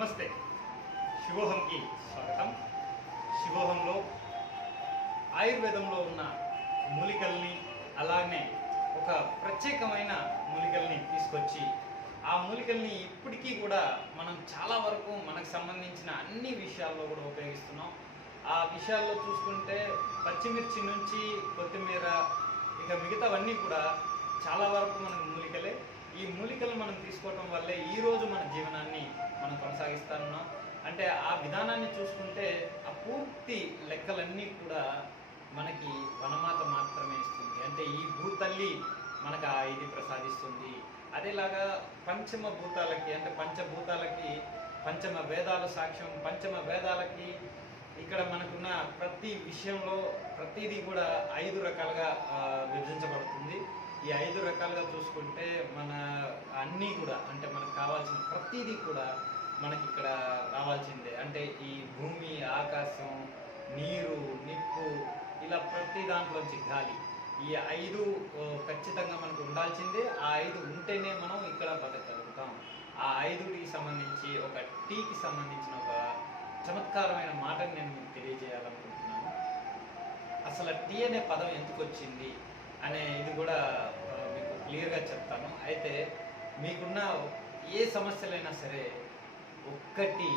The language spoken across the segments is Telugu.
నమస్తే. శివోహంకి స్వాగతం. శివోహంలో ఆయుర్వేదంలో ఉన్న మూలికల్ని అలానే ఒక ప్రత్యేకమైన మూలికల్ని తీసుకొచ్చి ఆ మూలికల్ని ఇప్పటికీ కూడా మనం చాలా వరకు మనకు సంబంధించిన అన్ని విషయాల్లో కూడా ఉపయోగిస్తున్నాం. ఆ విషయాల్లో చూసుకుంటే పచ్చిమిర్చి నుంచి కొత్తిమీర ఇక మిగతావన్నీ కూడా చాలా వరకు మనకు మూలికలే. ఈ మూలికలు మనం తీసుకోవటం వల్లే ఈరోజు మన జీవనాన్ని మనం కొనసాగిస్తున్నాం. అంటే ఆ విధానాన్ని చూసుకుంటే ఆ పూర్తి లెక్కలన్నీ కూడా మనకి వనమాత మాత్రమే ఇస్తుంది. అంటే ఈ భూతల్లి మనకు ఆ ఇది ప్రసాదిస్తుంది. అదేలాగా పంచమ భూతాలకి అంటే పంచభూతాలకి పంచమ వేదాలు సాక్ష్యం. పంచమ వేదాలకి ఇక్కడ మనకున్న ప్రతి విషయంలో ప్రతిదీ కూడా 5 రకాలుగా విభజించబడుతుంది. ఈ 5 రకాలుగా చూసుకుంటే మన అన్నీ కూడా అంటే మనకు కావాల్సిన ప్రతిదీ కూడా మనకి ఇక్కడ రావాల్సిందే. అంటే ఈ భూమి, ఆకాశం, నీరు, నిప్పు ఇలా ప్రతి దాంట్లోంచి గాలి, ఈ 5 ఖచ్చితంగా మనకు ఉండాల్సిందే. ఆ 5 ఉంటేనే మనం ఇక్కడ బతకగలుగుతాం. ఆ 5కి సంబంధించి ఒక టీకి సంబంధించిన ఒక చమత్కారమైన మాటని నేను మీకు తెలియజేయాలనుకుంటున్నాను. అసలు టీ అనే పదం ఎందుకు వచ్చింది అనే ఇది కూడా మీకు క్లియర్గా చెప్తాను. అయితే మీకున్న ఏ సమస్యలైనా సరే ఒక్కటి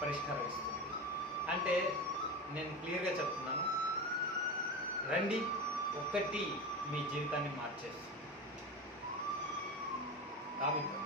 పరిష్కారం ఇస్తుంది. అంటే నేను క్లియర్గా చెప్తున్నాను, రండి, ఒక్కటి మీ జీవితాన్ని మార్చేస్తుంది. కామిక